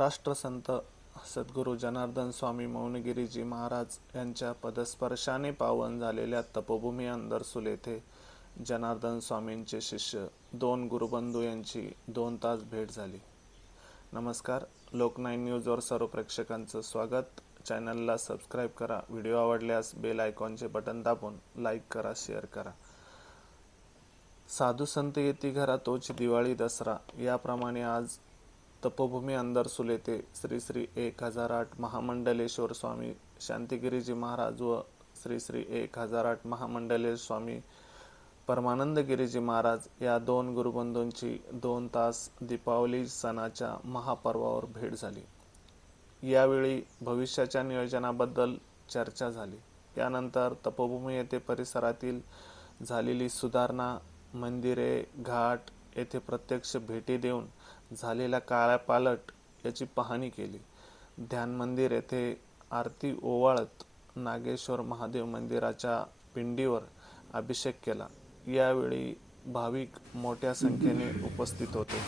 राष्ट्रसंत सद्गुरू जनार्दन स्वामी मौनगिरीजी महाराज यांच्या पदस्पर्शाने पावन झालेल्या तपोभूमी अंदरसूल येथे जनार्दन स्वामींचे शिष्य दोन गुरुबंधू यांची 2 तास भेट झाली. नमस्कार, लोक9 न्यूजवर सर्व प्रेक्षकांचं स्वागत. चॅनलला सबस्क्राईब करा. व्हिडिओ आवडल्यास बेल आयकॉनचे बटन दाबून लाईक करा, शेअर करा. साधू संत येती घरा तोच दिवाळी दसरा याप्रमाणे आज तपोभूमी अंदरसूल येथे श्री श्री 1008 महामंडलेश्वर स्वामी शांतिगिरीजी महाराज व श्री श्री 1008 महामंडलेश्वर स्वामी परमानंदगिरीजी महाराज या 2 गुरुबंधूंची 2 तास दीपावली सणाच्या महापर्वावर भेट झाली. यावेळी भविष्याच्या नियोजनाबद्दल चर्चा झाली. यानंतर तपोभूमी येथे परिसरातील झालेली सुधारणा, मंदिरे, घाट येथे प्रत्यक्ष भेटी देऊन झालेला कायापालट याची पाहणी केली. ध्यान मंदिर येथे आरती ओवाळत नागेश्वर महादेव मंदिराच्या पिंडीवर अभिषेक केला. यावेळी भाविक मोठ्या संख्येने उपस्थित होते.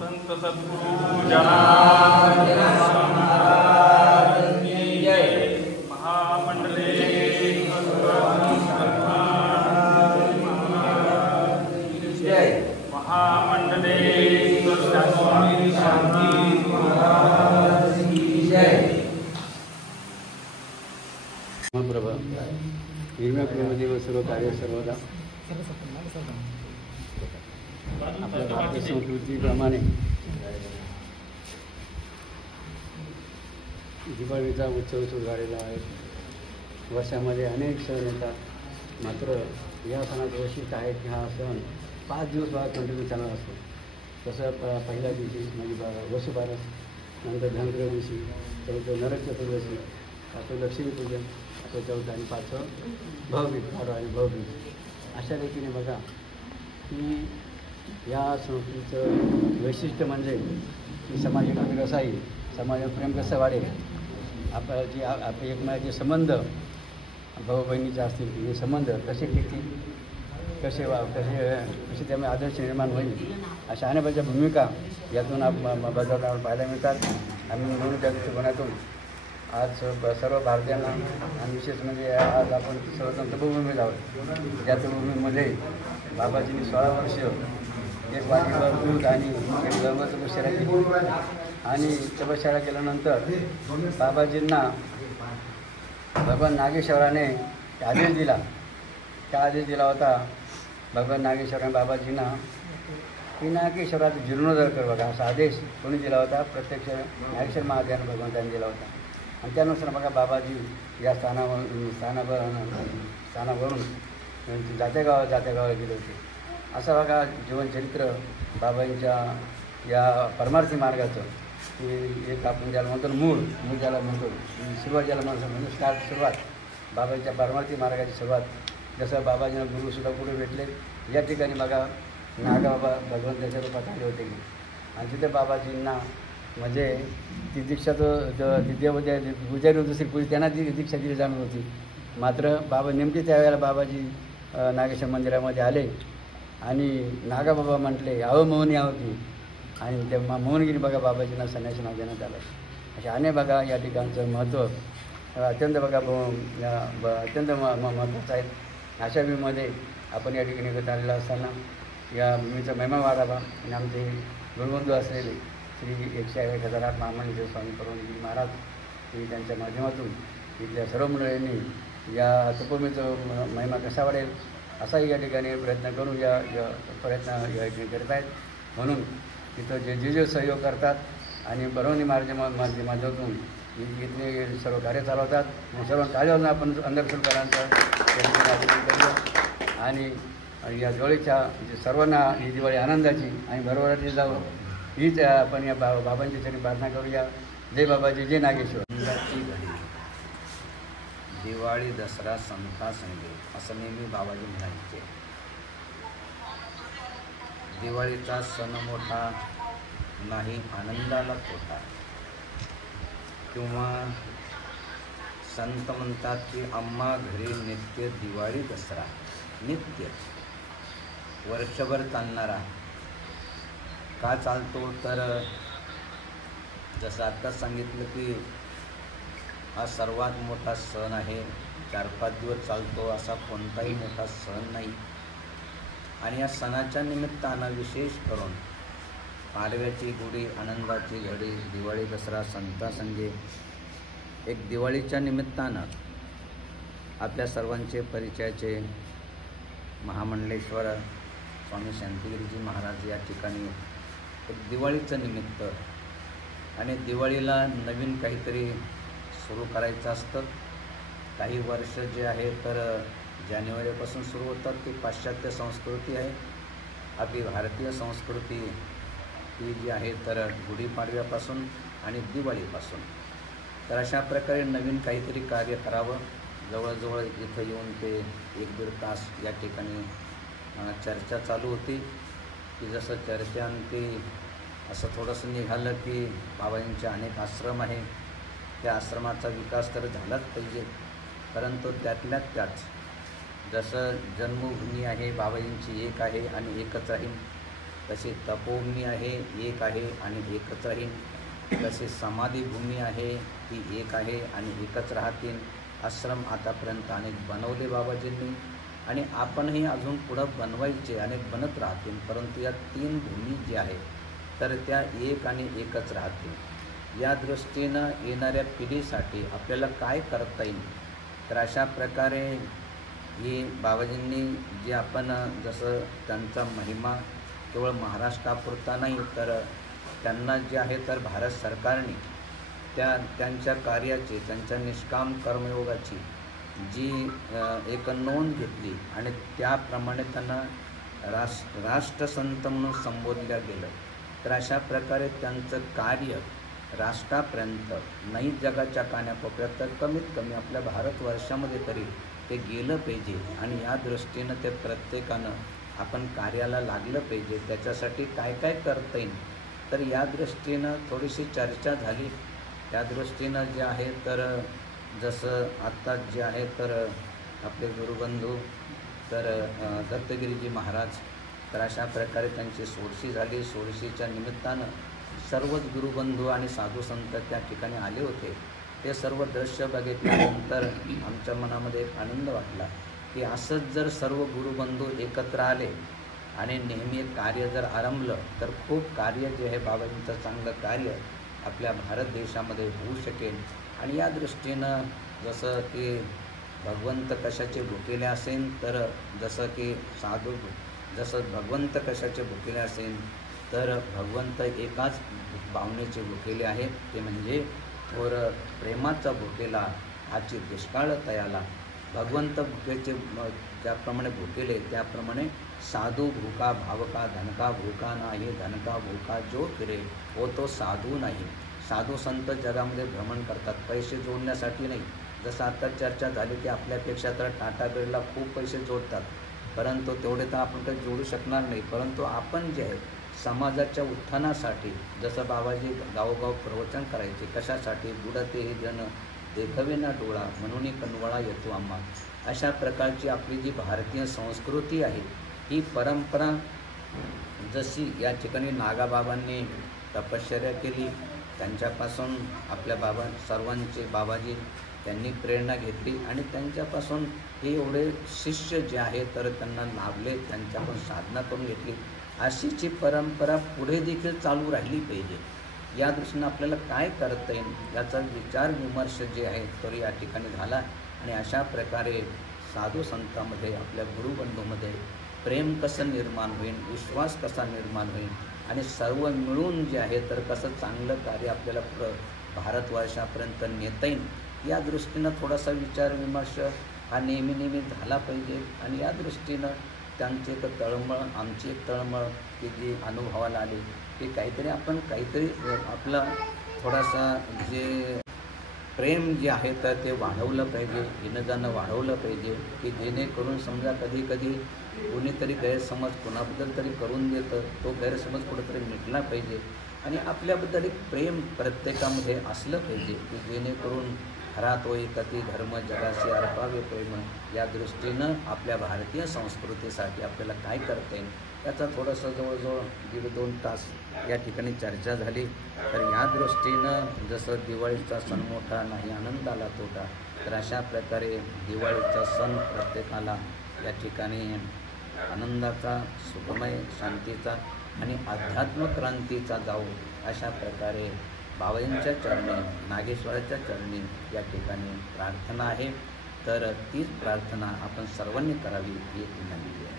संत सद्गुरू जनार्दन स्वामी जय. महामंडलेश्वर जय. महामंडलेश्वर स्वामी शांती जय. प्रभा प्रेमदेव सर्व कार्य सर्वदा. आपल्या भारतीय संस्कृतीप्रमाणे दिवाळीचा उत्सव सुरू झालेला आहे. वर्षामध्ये अनेक सण येतात, मात्र या सणाचं वैशिष्ट्य आहे की हा सण 5 दिवस कंटिन्यू चालणार असतो. तसं पहिल्या दिवशी म्हणजे वसुबारस, नंतर धनत्रयोदशी, चौथं नरक चतुर्दशी, 5वं लक्ष्मीपूजन, 4थं आणि 5वं भाऊबीज, आणि भाऊबीज. अशा रीतीने बघा की या संस्कृतीचं वैशिष्ट्य म्हणजे की समाजामध्ये कसं आहे, समाजात प्रेम कसं वाढेल, आपले एकमेकाचे संबंध भाऊ बहिणीचे असतील हे संबंध कसे टिकतील, कसे त्यामुळे आदर्श निर्माण होईल, अशा अनेक भूमिका यातून बदलावर पाहायला मिळतात. आम्ही म्हणून त्या दृष्टिकोनातून आज सर्व भारतीयांना आणि विशेष म्हणजे आज आपण सर्वजण तपोभूमीला आहोत. त्या तपोभूमीमध्ये बाबाजींनी 16 वर्ष एक वाटीभर दूध आणि एक लवंग तपश्चर्या केली. आणि तपश्चर्या केल्यानंतर बाबाजींना भगवान नागेश्वराने आदेश दिला. त्या आदेश दिला होता भगवान नागेश्वराने बाबाजींना की नागेश्वराचा जीर्णोद्धार कर बघा, असा आदेश कोणी दिला होता? प्रत्यक्ष नागेश्वर महादेवाने भगवंतांनी दिला होता. आणि त्यानुसार बघा बाबाजी या स्थानावरून जात्या गावाला गेले होते. असं बघा जीवनचरित्र बाबांच्या या परमार्थी मार्गाचं की एक आपण ज्याला म्हणतो मूळ ज्याला म्हणतो, सुरुवात ज्याला म्हणतो म्हणजे सुरुवात बाबांच्या परमार्थी मार्गाची सुरुवात. जसं बाबाजींना गुरुसुद्धा कुठे भेटले, या ठिकाणी बघा नागाबाबा भगवंताच्या रूपात आले होते. आणि तिथे बाबाजींना म्हणजे ती दीक्षा गुजारी दुसरी पूर्वी त्यांना ती दीक्षा दिली जाणत होती. मात्र बाबा नेमकी त्यावेळेला बाबाजी नागेश्वर मंदिरामध्ये आले आणि नागाबाबा म्हटले आहो मोहनी आहो की, आणि तेव्हा मोहनगिरी बघा बाबाजींना संन्यासी नाव देण्यात आलं. अशा अनेक बघा या ठिकाणचं महत्त्व अत्यंत बघा अत्यंत महत्त्वाचं आहे. अशा भूमीमध्ये आपण या ठिकाणी एकत्र आलेला असताना या भूमीचा महिमा वाढावा आणि आमचे गुरुबंधू असलेले श्री 1008 महामंडलेश्वर स्वामी परमानंदगिरी महाराज हे त्यांच्या माध्यमातून इथल्या सर्व मंडळींनी या तपोभूमीचं महिमा कसा वाढेल असाही या ठिकाणी प्रयत्न करून या प्रयत्न या ठिकाणी करत आहेत. म्हणून तिथं जे सहयोग करतात आणि परवानगी माध्यमातून इथले सर्व कार्य चालवतात. मग सर्व कार्यावरून आपण अंधश्रद्धांचं करूया आणि या दिवाळीच्या सर्वांना ही दिवाळी आनंदाची आणि भरभराटी जावं हीच आपण या बाबांच्या चरणी प्रार्थना करूया. जय बाबाजी, जय नागेश्वर. दिवाळी दसरा संता संगे असं नेहमी बाबाजी म्हणायचे. दिवाळीचा सण मोठा नाही आनंदाला तोटा. किंवा संत म्हणतात की आम्हा घरी नित्य दिवाळी दसरा नित्य. वर्षभर चालणारा. का चालतो तर जसं आत्ताच सांगितलं की हा सर्वात मोठा सण आहे. 4-5 दिवस चालतो असा कोणताही मोठा सण नाही. आणि या सणाच्या निमित्तानं विशेष करून पाडव्याची गुढी, आनंदाची घडी, दिवाळी, दसरा, संता संगे एक दिवाळीच्या निमित्तानं आपल्या सर्वांचे परिचयाचे महामंडलेश्वर स्वामी शांतिगिरीजी महाराज या ठिकाणी एक दिवाळीचं निमित्त. आणि दिवाळीला नवीन काहीतरी सुरू करायचं असतं. काही वर्ष जे आहे तर जानेवारीपासून सुरू होतात. ती पाश्चात्य संस्कृती आहे. आपली भारतीय संस्कृती ती जी आहे तर गुढीपाडव्यापासून आणि दिवाळीपासून. तर अशा प्रकारे नवीन काहीतरी कार्य करावं. जवळजवळ इथं येऊन ते 1-1.5 तास या ठिकाणी चर्चा चालू होती की जसं चर्चांती असं थोडंसं निघालं की बाबाजींचे अनेक आश्रम आहे. त्या आश्रमाचा विकास तर झालाच पाहिजे. परंतु त्यातल्या त्यात जसं जन्मभूमी आहे बाबाजींची एक आहे आणि एकच राहील, तशी तपोभूमी आहे एक आहे आणि एकच राहील, तशी समाधीभूमी आहे ती एक आहे आणि एकच राहतील. आश्रम आतापर्यंत अनेक बनवले बाबाजींनी आणि आपणही अजून पुढं बनवायचे, अनेक बनत राहतील. परंतु या 3 भूमी जी आहे तर त्या एक आणि एकच राहतील. या दृष्टीनं येणाऱ्या पिढीसाठी आपल्याला काय करता येईल तर अशा प्रकारे ही बाबाजींनी जे आपण जसं त्यांचा महिमा केवळ महाराष्ट्रापुरता नाही तर त्यांना जे आहे तर भारत सरकारने त्यांच्या कार्याची, त्यांच्या निष्काम कर्मयोगाची जी एक नोंद घेतली आणि त्याप्रमाणे त्यांना राष्ट्रसंत म्हणून संबोधल्या गेलं. तर अशा प्रकारे त्यांचं कार्य राष्ट्रापर्यंत नाही जगाच्या कानाकोपऱ्यात तर कमीत कमी आपल्या भारतवर्षामध्ये तरी ते गेलं पाहिजे. आणि या दृष्टीनं ते प्रत्येकानं आपण कार्याला लागलं पाहिजे. त्याच्यासाठी काय काय करता येईल तर या दृष्टीनं थोडीशी चर्चा झाली. त्या दृष्टीनं जे आहे तर जसं आत्ता जे आहे तर आपले गुरुबंधू तर दत्तगिरीजी महाराज तर अशा प्रकारे त्यांची सोडशी झाली. सोडशीच्या निमित्तानं सर्वच गुरुबंधू आणि साधू संत त्या ठिकाणी आले होते. ते सर्व दृश्य बघितल्यानंतर आमच्या मनामध्ये एक आनंद वाटला की असंच जर सर्व गुरुबंधू एकत्र आले आणि नेहमी एक कार्य जर आरंभलं तर खूप कार्य जे आहे बाबाजींचं चांगलं कार्य आपल्या भारत देशामध्ये होऊ शकेल. आणि या दृष्टीनं जसं की भगवंत कशाचे भुकेले असेल तर जसं की साधू जसं भगवंत कशाचे भुकेले असेल तर भगवंत एकाच भावनेचे भुकेले आहेत, ते म्हणजे थोर प्रेमाचा भुकेला आजची दुष्काळ तयाला. भगवंत भुकेचे ज्याप्रमाणे भुकेले त्याप्रमाणे साधू भूका भावका धनका भूका नाही, धनका भूका जो फिरे हो तो साधू नाही. साधू संत जगामध्ये भ्रमण करतात पैसे जोडण्यासाठी नाही. जसं आता चर्चा झाली की आपल्यापेक्षा तर टाटा बिर्ला खूप पैसे जोडतात, परंतु तेवढे तर आपण काही जोडू शकणार नाही. परंतु आपण जे आहे समाजाच्या उत्थानासाठी जसं बाबाजी गावोगाव प्रवचन करायचे कशासाठी, बुडते हे जन देखवे ना डोळा म्हणून कनवळा येतो आम्हा. अशा प्रकारची आपली जी भारतीय संस्कृती आहे ही परंपरा जशी या ठिकाणी नागाबाबांनी तपश्चर्या केली त्यांच्यापासून आपल्या सर्वांचे बाबाजी त्यांनी प्रेरणा घेतली आणि त्यांच्यापासून हे एवढे शिष्य जे आहे तर त्यांना लाभले, त्यांच्यापासून साधना करून घेतली. अशीची परंपरा पुढे देखील चालू राहिली पाहिजे. या दृष्टीनं आपल्याला काय करता येईल याचा विचार विमर्श जे आहे तर या ठिकाणी झाला. आणि अशा प्रकारे साधू संतांमध्ये आपल्या गुरुबंधूमध्ये प्रेम कसं निर्माण होईल, विश्वास कसा निर्माण होईल आणि सर्व मिळून जे आहे तर कसं चांगलं कार्य आपल्याला भारतवर्षापर्यंत नेता येईल या दृष्टीनं थोडासा विचार विमर्श हा नेहमी झाला पाहिजे. आणि या दृष्टीनं त्यांची एक तळमळ, आमची एक तळमळ की जी अनुभवाला आली की काहीतरी आपलं थोडासा जे प्रेम जे आहे तर ते वाढवलं पाहिजे, येणं जाणं वाढवलं पाहिजे की जेणेकरून समजा कधी कोणीतरी गैरसमज कोणाबद्दल तरी करून देतं, तो गैरसमज कुठंतरी मिटला पाहिजे. आणि आपल्याबद्दल एक प्रेम प्रत्येकामध्ये असलं पाहिजे की जेणेकरून खरा तो एकती धर्म जगाशी अर्पावे प्रेम, या दृष्टीनं आपल्या भारतीय संस्कृतीसाठी आपल्याला काय करता येईल याचा थोडंसं जवळजवळ 1.5-2 तास या ठिकाणी चर्चा झाली. तर या दृष्टीनं जसं दिवाळीचा सण मोठा नाही आनंदाला तोटा, तर अशा प्रकारे दिवाळीचा सण प्रत्येकाला या ठिकाणी आनंदाचा, सुखमय, शांतीचा आणि आध्यात्मिक क्रांतीचा जाऊ, अशा प्रकारे बाबाजींच्या चरणी, नागेश्वराच्या चरणी या ठिकाणी प्रार्थना आहे. तर तीच प्रार्थना आपण सर्वांनी करावी ही विनंती आहे.